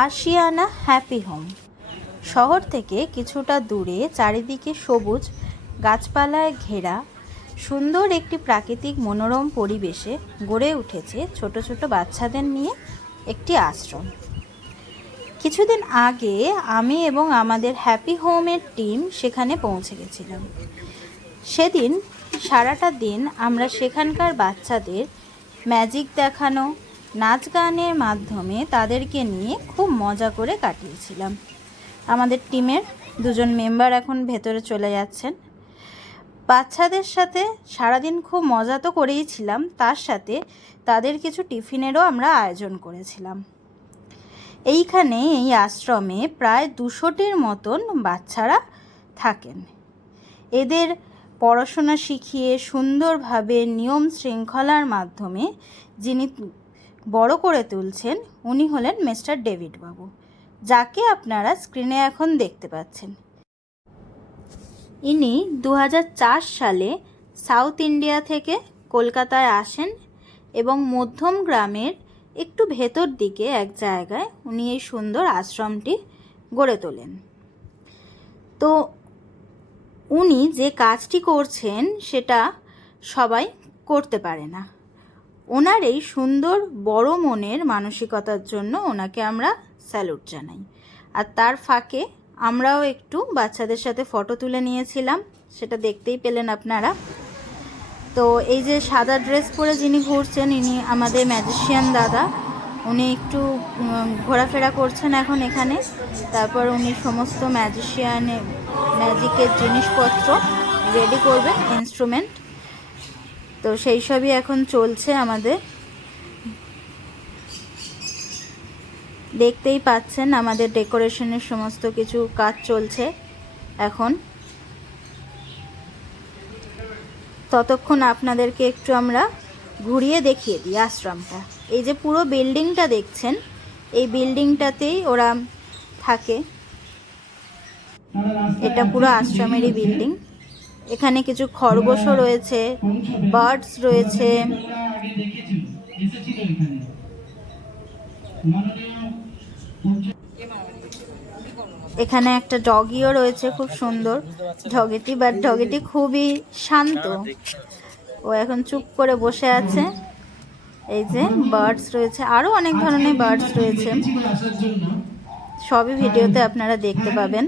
Ashiana happy home. শহর থেকে কিছুটা দূরে চারিদিকে সবুজ গাছপালায় ঘেরা সুন্দর একটি প্রাকৃতিক মনোরম পরিবেশে গড়ে উঠেছে ছোট ছোট বাচ্চাদের নিয়ে একটি আশ্রম। কিছুদিন আগে আমি এবং আমাদের হ্যাপি হোমের টিম সেখানে পৌঁছে গেছিলাম। সেদিন সারাটা দিন আমরা সেখানকার বাচ্চাদের ম্যাজিক দেখানো, নাচ গানের মাধ্যমে তাদেরকে নিয়ে খুব মজা করে কাটিয়েছিলাম। আমাদের টিমের দুজন মেম্বার এখন ভেতরে চলে যাচ্ছেন। বাচ্চাদের সাথে সারাদিন খুব মজা তো করেইছিলাম, তার সাথে তাদের কিছু টিফিনেরও আমরা আয়োজন করেছিলাম। এইখানে এই আশ্রমে প্রায় 200টির মতন বাচ্চারা থাকেন। এদের পড়াশোনা শিখিয়ে সুন্দরভাবে নিয়ম শৃঙ্খলার মাধ্যমে যিনি বড় করে তুলছেন উনি হলেন মিস্টার ডেভিড বাবু, যাকে আপনারা স্ক্রিনে এখন দেখতে পাচ্ছেন। ইনি 2004 সালে সাউথ ইন্ডিয়া থেকে কলকাতায় আসেন এবং মধ্যম গ্রামের একটু ভেতর দিকে এক জায়গায় উনি এই সুন্দর আশ্রমটি গড়ে তোলেন। তো উনি যে কাজটি করছেন সেটা সবাই করতে পারে না। ওনার এই সুন্দর বড় মনের মানসিকতার জন্য ওনাকে আমরা স্যালুট জানাই। আর তার ফাঁকে আমরাও একটু বাচ্চাদের সাথে ফটো তুলে নিয়েছিলাম, সেটা দেখতেই পেলেন আপনারা। তো এই যে সাদা ড্রেস পরে যিনি ঘুরছেন ইনি আমাদের ম্যাজিশিয়ান দাদা। উনি একটু ঘোরাফেরা করছেন এখন এখানে। তারপর উনি সমস্ত ম্যাজিকের জিনিসপত্র রেডি করবেন, ইনস্ট্রুমেন্ট। তো সেই সবই এখন চলছে আমাদের। দেখতেই পাচ্ছেন আমাদের ডেকোরেশনের সমস্ত কিছু কাজ চলছে এখন। ততক্ষণ আপনাদেরকে একটু আমরা ঘুরিয়ে দেখিয়ে দিই আশ্রমটা। এই যে পুরো বিল্ডিংটা দেখছেন, এই বিল্ডিংটাতেই ওরা থাকে। এটা পুরো আশ্রমেরই বিল্ডিং। এখানে কিছু খরগোশও রয়েছে, বার্ডস রয়েছে। এখানে একটা ডগিও রয়েছে, খুব সুন্দর ডগিটি। বাট ডগিটি খুবই শান্ত, ও এখন চুপ করে বসে আছে। এই যে বার্ডস রয়েছে, আরও অনেক ধরনের বার্ডস রয়েছে, সবই ভিডিওতে আপনারা দেখতে পাবেন।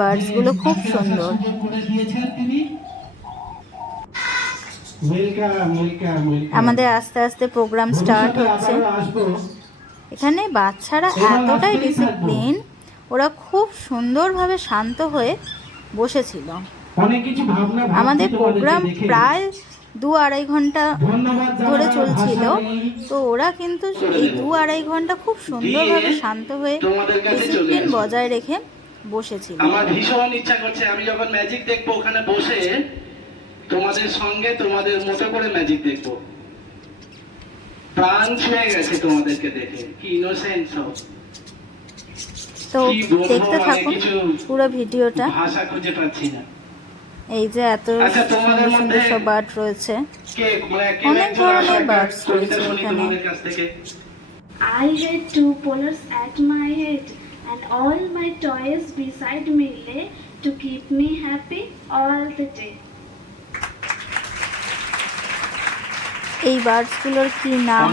বার্ডসগুলো খুব সুন্দর। আমাদের আস্তে আস্তে প্রোগ্রাম স্টার্ট হচ্ছে। এখানে বাচ্চারা এতটাই ডিসিপ্লিন, ওরা খুব সুন্দরভাবে শান্ত হয়ে বসেছিল। আমাদের প্রোগ্রাম প্রায় 2-2.5 ঘন্টা ধরে চলছিল। তো ওরা কিন্তু এই 2-2.5 ঘন্টা খুব সুন্দরভাবে শান্ত হয়ে ডিসিপ্লিন বজায় রেখে বসেছিল। আমার ভীষণ ইচ্ছা করছে আমি যখন ম্যাজিক দেখবো ওখানে বসে তোমাদের সঙ্গে তোমাদের মতো করে ম্যাজিক দেখবো। প্রাণ ছুঁয়ে গেছে তোমাদেরকে দেখে, কি ইনোসেন্ট সব। তো দেখতে থাকুন পুরো ভিডিওটা। ভাষা খুঁজে পাচ্ছি না। এই যে এত সুন্দর সুন্দর সব বার্ড রয়েছে, অনেক ধরনের বার্ডস রয়েছে এখানে। I had 2 pollers at my head and all my toys beside me lay to keep me happy all the day. এই বার্ডসগুলোর কি নাম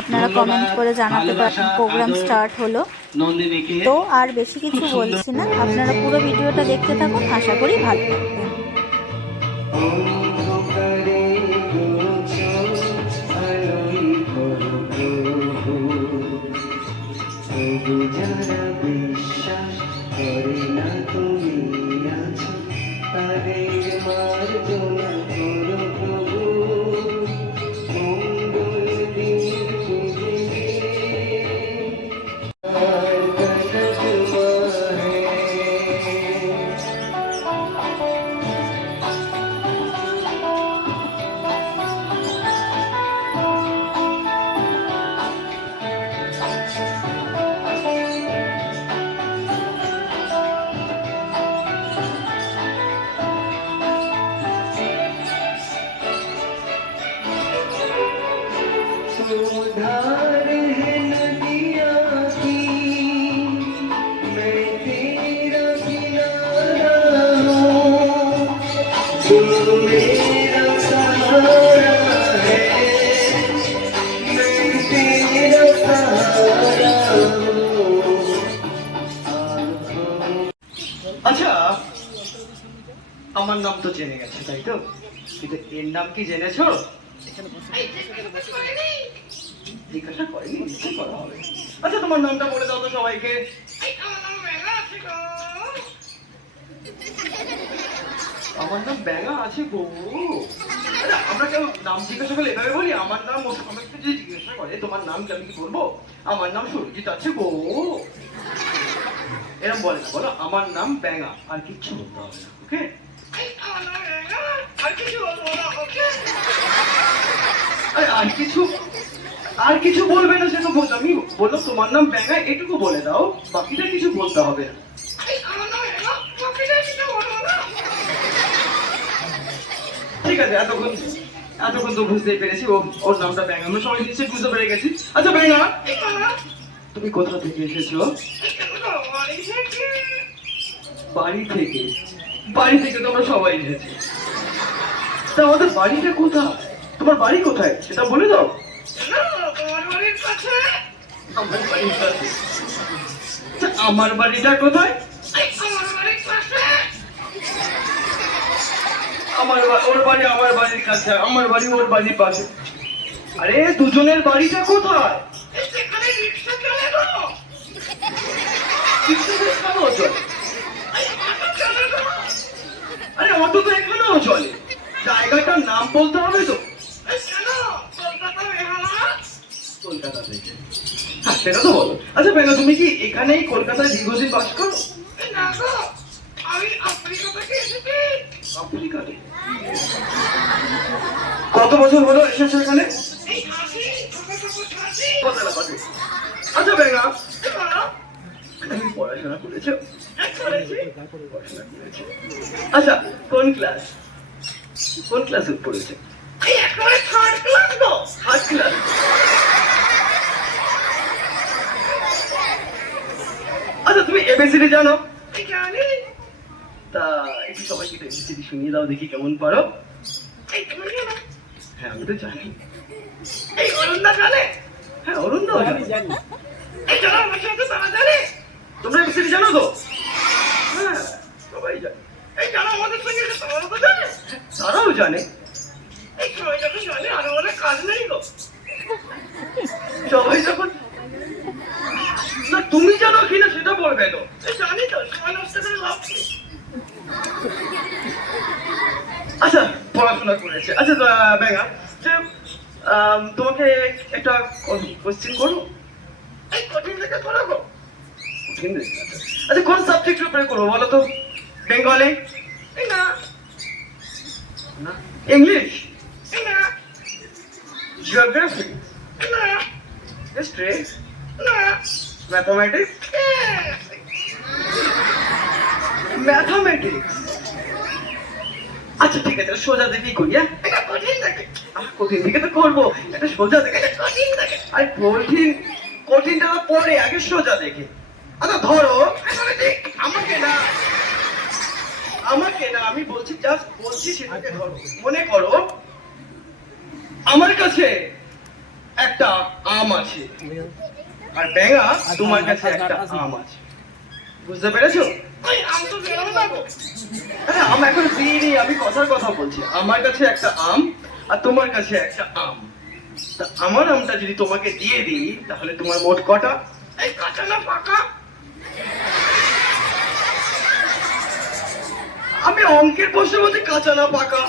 আপনারা কমেন্ট করে জানাতে পারেন। প্রোগ্রাম স্টার্ট হলো, তো আর বেশি কিছু বলছি না, আপনারা পুরো ভিডিওটা দেখতে থাকুন, আশা করি ভালো লাগবে। আমার নাম তো জেনে গেছে, তাই তো? কিন্তু এর নাম কি জেনেছো? জিজ্ঞাসা করেনি, নিশ্চয়ই করা হবে। আচ্ছা, তোমার নামটা বলে দাও তো সবাইকে। আমার নাম ব্যাঙা আছে গো। আরে আমরা কেউ নাম জিজ্ঞাসা করলে এভাবে বলি? আমার নাম আমাকে যদি জিজ্ঞাসা করে তোমার নাম কি, আমি কি বলবো আমার নাম সুরজিৎ আছে গো? এরকম বলে না, বলো আমার নাম ব্যাঙা, আর কিচ্ছু বলতে হবে না, ওকে? আর কিছু বলবো না, ওকে? আর কিছু বলবে না, সেটা বলতো। আমি বললো তোমার নাম ব্যাঙা, এটুকু বলে দাও, বাকিটা কিছু বলতে হবে না। ঠিক আছে, এতক্ষণ তো বুঝতেই পেরেছি ওর নামটা ব্যাঙা। আমরা সবাই নিশ্চয়ই বুঝতে পেরে গেছি। আচ্ছা ব্যাঙা, তুমি কোথা থেকে এসেছো? বাড়ি থেকে তো আমরা সবাই এসেছি। তা আমাদের বাড়িটা কোথায়? তোমার বাড়ি কোথায় সেটা বলে দাও। আমার বাড়ির কাছে। আচ্ছা, আমার বাড়িটা কোথায়? ওর বাড়ি আমার বাড়ির কাছে, আমার বাড়ি ওর বাড়ির পাশে। আরে দুজনের বাড়িটা কোথায়? এখানেও চলে? আরে অটো তো এখানেও চলে। জায়গাটার নাম বলতে হবে তো। কলকাতা থেকে? হ্যাঁ, সেটা তো বলো। আচ্ছা বেনা, তুমি কি এখানেই কলকাতায় দীর্ঘদিন বাস করো? আফ্রিকাতে? কত বছর হলো এসেছো এখানে? আচ্ছা বেঙ্গা, তুমি পড়াশোনা করেছো? পড়াশোনা করেছো। আচ্ছা, কোন ক্লাসে পড়েছো? Third class? আচ্ছা, তুমি এবিসিডি জানো? তা একটু সবাইকে এবিসিডি শুনিয়ে দাও দেখি কেমন পারো। হ্যাঁ, আমি তো জানি। হ্যাঁ, অরুণদাও জানি। তোমরা এবিসিডি জানো তো? হ্যাঁ, সবাই জানে। তারাও জানে। সবাই যখন না, তুমি জানো কিনা সেটা বলবে তো। জানি তো, আচ্ছা পড়াশোনা করেছে। আচ্ছা বেঙ্গা, তোমাকে একটা কোশ্চেন করবো। কঠিন দেখে করাবো? কঠিন দেখে? আচ্ছা, কোন সাবজেক্টের উপরে করবো বলো তো? বেঙ্গলি? না। ইংলিশ? না। জিওগ্রাফি? না। হিস্ট্রি? না। ম্যাথমেটিক্স? ম্যাথমেটিক্স? আচ্ছা ঠিক আছে, সোজা দেখেই করি। হ্যাঁ, কঠিন দেখে তো করবো, এটা সোজা দেখে। আর কঠিনটা পরে, আগে সোজা দেখে। আচ্ছা ধরো, আমাকে না, আমি বলছি, জাস্ট বলছি, সেটাকে ধরো। মনে করো আমার কাছে একটা আম আছে, আর ব্যাঙা তোমার কাছে একটা আম আছে। বুঝতে পেরেছো? আরে আম এখন দিইনি, আমি কথার কথা বলছি। আমার কাছে একটা আম আর তোমার কাছে একটা আম। তা আমার আমটা যদি তোমাকে দিয়ে দিই, তাহলে তোমার মোট কটা? এই কাঁচা না পাকা? আমি অঙ্কের প্রশ্ন বলছি, কাঁচা না পাকা?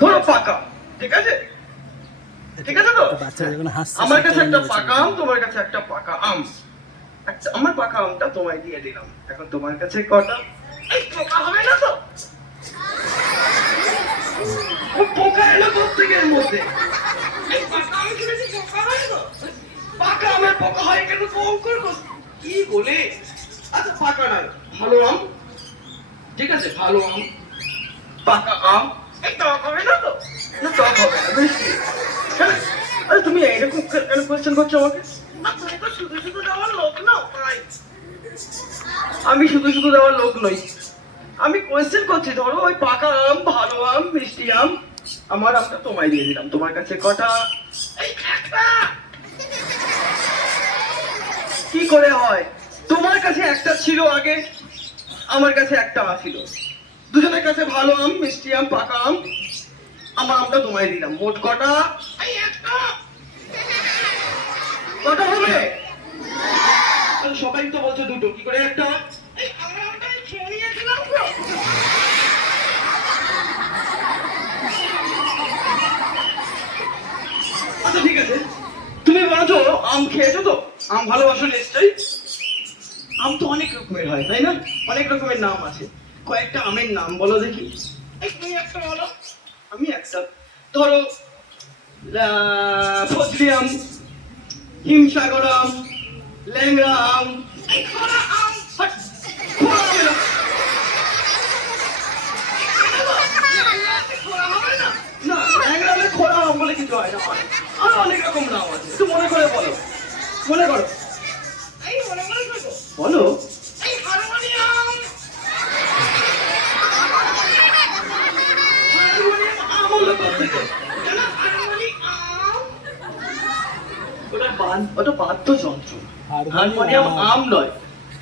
ধরো পাকা, ঠিক আছে? ঠিক আছে তো? আমার কাছে একটা পাকা আম, তোমার কাছে একটা পাকা আম। আচ্ছা, আমার পাকা আমটা তোমায় দিয়ে দিলাম। এখন তোমার কাছে কটা? এই পোকা হবে না তো? পোকা এলো কোথেকে এর মধ্যে? এই পাকা আম কিনেছি, পোকা হয় তো? পাকা আমের পোকা হয় কেন? কি বলে? আচ্ছা পাকা না, ভালো আম, ঠিক আছে, ভালো আম, পাকা আম। এই টক হবে না তো? না, টক হবে না, মিষ্টি। আরে তুমি এইরকম কেন কোয়েশ্চেন করছো আমাকে? শুধু শুধু দেওয়ার লোক না। আমি শুধু শুধু দেওয়ার লোক নই, আমি কোয়েশ্চেন করছি। ধরো ওই পাকা আম, ভালো আম, মিষ্টি আম, আমার আমটা তোমায় দিয়ে দিলাম। তোমার কাছে কটা? কি করে হয়? তোমার কাছে একটা ছিল আগে, আমার কাছে একটা ছিল, দুজনের কাছে ভালো আম, মিষ্টি আম, পাকা আম, আমার আমটা তোমায় দিলাম। মোট কটা? এই একটা। কটা হবে? সবাই তো বলছো দুটো, কি করে একটা? এই আমার আমটা খেয়ে নিয়েছিলাম তো। আচ্ছা ঠিক আছে, তুমি বলছো আম খেয়েছো তো, আম ভালোবাসো নিশ্চয়ই। আম তো অনেক রকমের হয়, তাই না? অনেক রকমের নাম আছে, কয়েকটা আমের নাম বলো দেখি। এই তুমি একটা বলো। আমি একটা, ধরো ফজলি আম, হিমসাগর আম, ল্যাংড়া আম, এই খরা আম। হাট, খরা হবে না। খরা হবে না? না, ল্যাংড়া হলে খরা আম বলে কিছু হয় না। আরো অনেক রকম নাম আছে, একটু মনে করে বলো, মনে করো। এই মনে করে বলো, বলো। এই হারমোনিয়াম। হারমোনিয়াম আম হলো কোথেকে? কেন হারমোনিয়াম? ওটা বাদ্যযন্ত্র, হারমোনিয়াম আম নয়।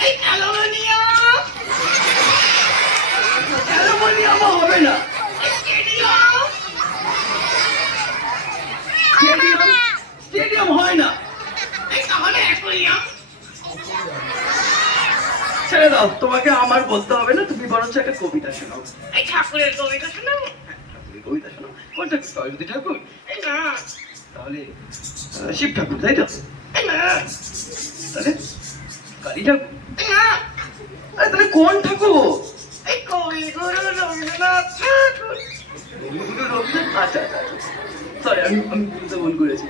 এই অ্যালুমিনিয়াম। অ্যালুমিনিয়াম হবে না। স্টেডিয়াম হয় না। তাহলে অ্যাকোয়ারিয়াম। ছেড়ে দাও, তোমাকে আমার বলতে হবে না, তুমি বরঞ্চ একটা কবিতা শোনাও। এই ঠাকুরের কবিতা শোনাও। ঠাকুরের কবিতা শোনাও। কোনটা? সরস্বতী ঠাকুর? এই না, তাহলে শিব ঠাকুর, তাই তো? এই না, তাহলে কালী ঠাকুর? এই না, তাহলে কোন ঠাকুর? এই কবিগুরু রবীন্দ্রনাথ ঠাকুর। কবিগুরু রবীন্দ্রনাথ? আচ্ছা আচ্ছা, সরি, আমি বুঝতে ভুল করেছি।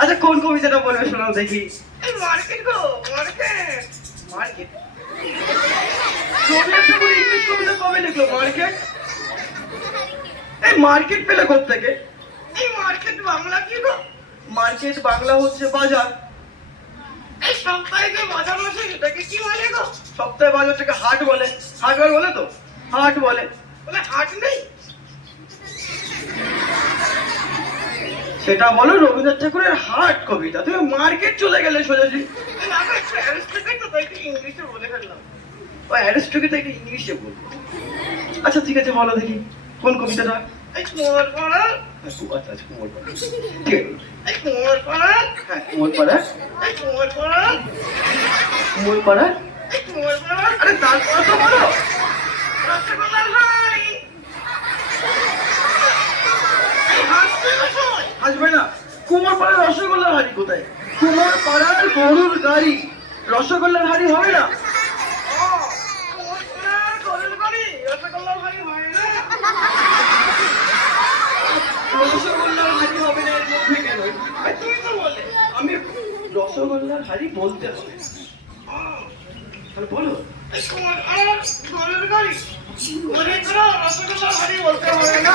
আচ্ছা কোন কবিতাটা বলবে শোনাও দেখি। এই মার্কেট গো, মার্কেট। মার্কেট? রবীন্দ্রনাথ ঠাকুর ইংলিশ কবিতা কবে লিখলো? মার্কেট? এই মার্কেট পেলে কোত্থেকে? এই মার্কেট বাংলা কি গো? মার্কেট বাংলা হচ্ছে বাজার। এই সপ্তাহে যে বাজার বসে সেটাকে কি বলে গো? সপ্তাহে বাজারটাকে হাট বলে। হাট বলে তো? হাট বলে। বলে হাট নেই? সেটা বলো রবীন্দ্রনাথ ঠাকুরের হাট কবিতা, তুমি মার্কেট চলে গেলে সোজাসুজি। ইংলিশে বলে ফেললাম। ও অ্যারিস্টটলকে তো একটা ইংলিশে বলবো। আচ্ছা ঠিক আছে, বলো দেখি কোন কবিতাটা? এই কুমোরপাড়া। আচ্ছা আচ্ছা, কুমোরপাড়া। ঠিক আছে, এই কুমোরপাড়া। হ্যাঁ, কুমোরপাড়া। এই কুমোরপাড়া। কুমোরপাড়া। এই কুমোরপাড়া। আরে তারপর তো বলো রসগোল্লার হাড়ি। আসবে না, কুমোরপাড়ার রসগোল্লার হাড়ি কোথায়? কুমোরপাড়ার গরুর গাড়ি, রসগোল্লার হাড়ি হবে না? রসগোল্লার হাড়ি হবে না এর মধ্যে কেন? তুমি তো বলে আমি রসগোল্লার হাড়ি বলতে হবে। তাহলে বলো গরুর গাড়ি, রসগোল্লার হাড়ি বলতে হবে না।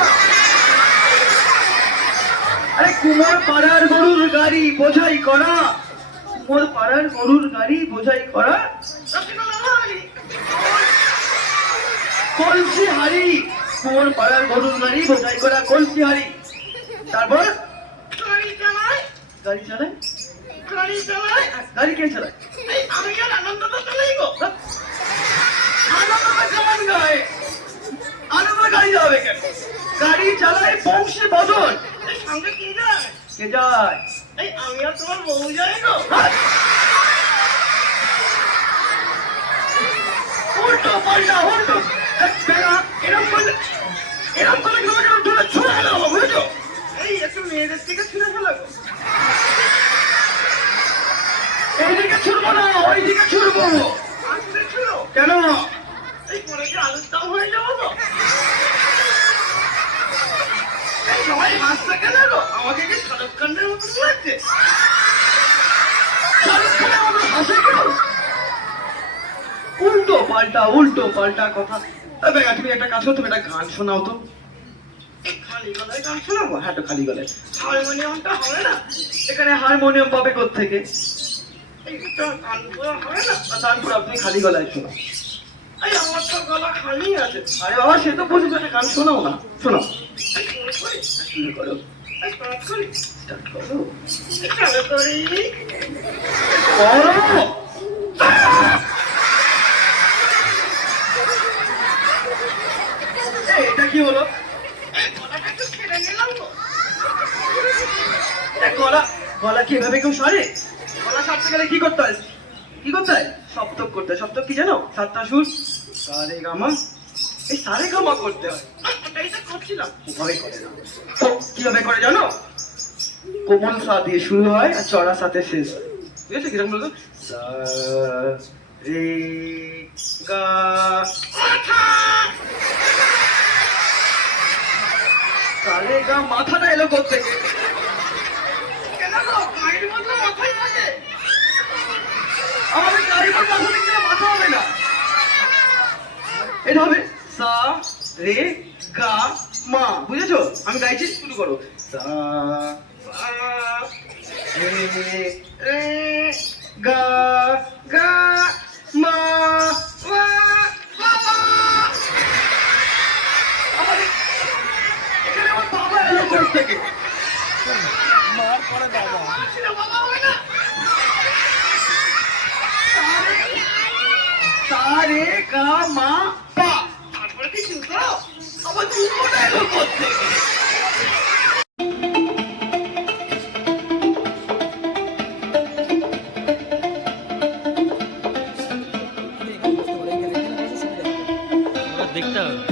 আরে কুমার পাড়ার গরুর গাড়ি বোঝাই করা, কুমার পাড়ার গরুর গাড়ি বোঝাই করা। কলসি হাড়ি, কুমার পাড়ার গরুর গাড়ি বোঝাই করা কলসি হাড়ি। তারপর গাড়ি চালায়। গাড়ি চালায়? গাড়ি চালায়? গাড়ি কে চালায়? আমি আর আনন্দ তো চালাই গো। আনন্দ কেমন গায়ে? আনন্দ গাড়ি যাবে কেন? গাড়ি চালায় বংশী বদন। সঙ্গে কে যায়? কে যায়? এই আমি আর তোমার বউ যাই গো। উল্টো পাল্টা উল্টো, এরকম করলে তোমাকে ধরে ছুঁড়ে ফেলাবো, বুঝেছো? এই একটু মেয়েদের থেকে ছুঁড়ে ফেলাবো। এইদিকে ছুড়বো না, ওইদিকে ছুড়বো। আসলে ছুড়ো কেন? এই পরে কি আলুর দাম হয়ে যাবো তো? সবাই হাসতে কেন গো? আমাকে কি শাহরুখ খানের মতো লাগছে? শাহরুখ খানের মতো হাসে কেন? উল্টো পাল্টা কথা। তুমি একটা কাজ করো, তুমি একটা গান শোনাও তো। খালি গলায় গান শোনাবো? হ্যাঁ, তো খালি গলায়। হারমোনিয়ামটা হবে না? এখানে হারমোনিয়াম পাবে কোত্থেকে? হবে না, তারপর আপনি খালি গলায় শোনাও। এই আমার তো গলা খালি আছে। আরে বাবা, সে তো বুঝি, একটা গান শোনাও না, শোনাও। শুরু করো, স্টার্ট করো, করো। এটা কি হলো? গলাটা একটু ছেড়ে নিলাম তো। গলা গলা কি এভাবে কেউ সারে? গলা সারতে গেলে কি করতে হয়? কি করতে হয়? সপ্তক করতে হয়। সপ্তক কি জানো? 7টা সুর সারে গামা। এই সারে গামা করতে হয়। ওটাই তো করছিলাম। ওভাবে করে না। তো কিভাবে করে জানো? কোমল সা দিয়ে শুরু হয় আর চড়া সাথে শেষ হয়। বুঝেছো কিরকম বলতো? সা রে গা সারে গা মাথাটা এলো কোত্থেকে? কেন গো? গায়ের মধ্যে মাথায় থাকে। আমাদের গাড়ির মধ্যে আসলে কি মাথা হবে না? এটা হবে সা রে গা মা। বুঝেছো? আমি গাইছি, শুরু করো। সা রে রে গা গা মা মা বাবা। আমাদের এখানে আমার বাবা এলো কোথা থেকে? মার পরে বাবা। বাবা হবে না? সারে গা মা পা। তারপরে কি জুতো? আবার জুতোটা এলো কোত্থেকে? দেখতে হবে।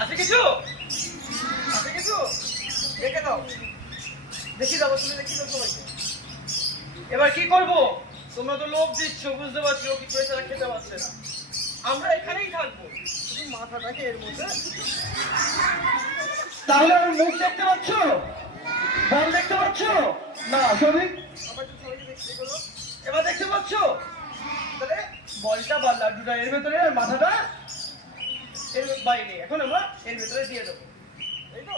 আছে কিছু? আছে কিছু? দেখে দাও, দেখি দাও, তুমি দেখি দাও সবাইকে। এবার কি করব? তোমরা তো লোভ দিচ্ছ, বুঝতে পারছি ও কি করে তারা খেতে পারছে না। আমরা এখানেই থাকবো, শুধু মাথাটাকে এর মধ্যে। তাহলে আমার মুখ দেখতে পাচ্ছ, বল দেখতে পাচ্ছ না? সৌভিক, আমার তো সবাইকে দেখতে বলো। এবার দেখতে পাচ্ছ? তাহলে বলটা বা লাড্ডুটা এর ভেতরে, আর মাথাটা এর বাইরে। এখন আমরা এর ভেতরে দিয়ে দেবো, তাই তো?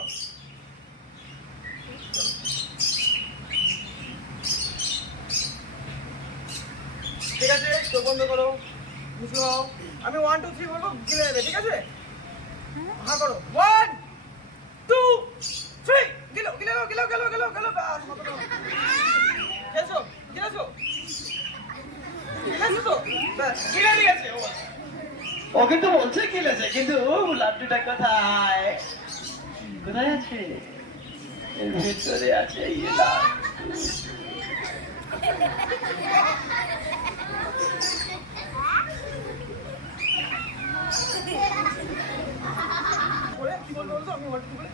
ঠিক আছে, চোখ বন্ধ করো, মুখে হও। আমি 1 2 3 বলবো, গিলে নেবে, ঠিক আছে? হ্যাঁ করো। 1 2 3 গিলো গিলো গিলো গিলো গিলো গিলো। বাস মতো দাও। গেছো গিলেছো গিলেছো তো? বাস গিলে নিয়েছে ও। ও কিন্তু বলছে গিলেছে, কিন্তু লাড্ডুটা কোথায়? কোথায় আছে? এর ভেতরে আছে। এই লাড্ডু। করে কি বলবো বলতো? আমি 1 2 বলে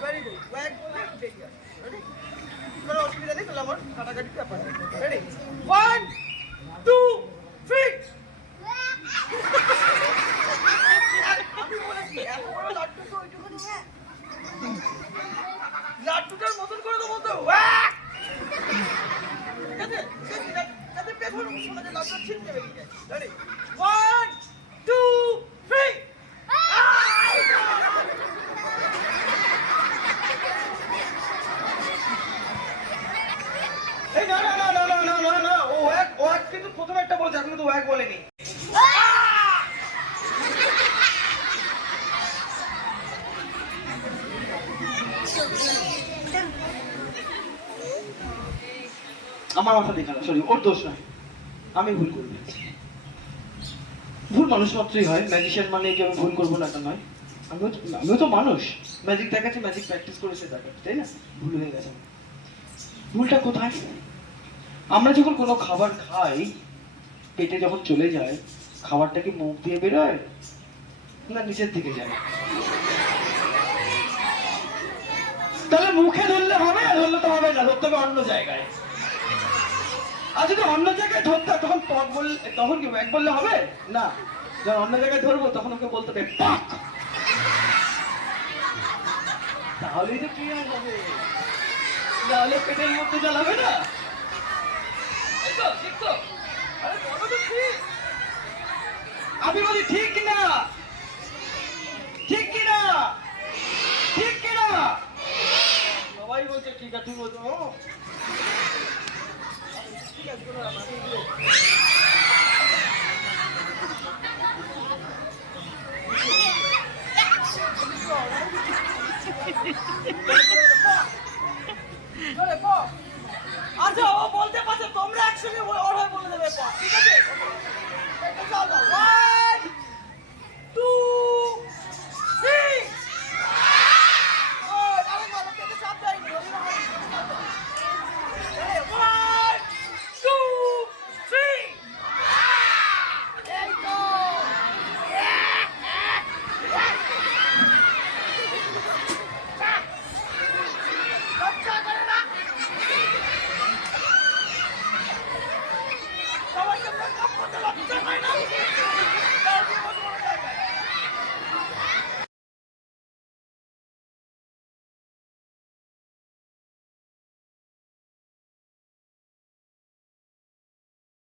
ভেরি গুড। ওয়াক বলে বেরিয়ে আসে। রেডি? কোনো অসুবিধা নেই, তাহলে আমার কাটাকাটি ব্যাপার নেই। রেডি? 1 2 3 আমি বলেছি এত বড় লাড্ডু তো ওইটুকুনি হ্যাঁ। লাড্ডুটার মতন করে দেবো তো। ওয়াক! ঠিক আছে? যাতে পেছন শোনা যায়, লাড্ডুটা ছিটকে বেরিয়ে যায়। রেডি? 1 2 3 এই না না না না না না না না, ও ওয়াক কিন্তু প্রথমে একটা বলেছে, এখন তো ওয়াক বলেনি। আমার মাথা দেখানো, সরি, ওর দোষ নয়, আমি ভুল করে ফেলেছি। ভুল মানুষ মাত্রই হয়, ম্যাজিশিয়ান মানে কি আমি ভুল করবো না তা নয়। আমিও তো মানুষ, ম্যাজিক দেখাচ্ছি, ম্যাজিক প্র্যাকটিস করেছে দেখাচ্ছি, তাই না? ভুল হয়ে গেছে। ভুলটা কোথায়? আমরা যখন কোনো খাবার খাই, পেটে যখন চলে যায়, খাবারটা কি মুখ দিয়ে বেরোয় না নিচের দিকে যায়? তাহলে মুখে ধরলে হবে? ধরলে তো হবে না, ধরতে হবে অন্য জায়গায়। আর যদি অন্য জায়গায় ধরতে হয়, তখন পক বললে, তখন কি ব্যাগ বললে হবে না? যখন অন্য জায়গায় ধরবো তখন ওকে বলতে হবে পাক, তাহলেই তো ক্লিয়ার হবে, নাহলে পেটের মধ্যে জ্বালাবে না। এই তো ঠিক তো? আরে বলো তো ঠিক। আমি বলি ঠিক না, ঠিক কিনা, ঠিক কিনা? সবাই বলছে ঠিক আছে, তুমি বলছো ও ঠিক আছে, কোনো ব্যাপার না। আচ্ছা ও বলতে পারছে, তোমরা একসঙ্গে ওর হয়ে বলে দেবে পা, ঠিক আছে? এটা চলো, 1 2 3 ও আরে বলো পেটে চাপ দেয়নি, ওই না 1 2 3 এই তো লজ্জা করে না? সবাইকে মেকআপ করতে লজ্জা হয় না?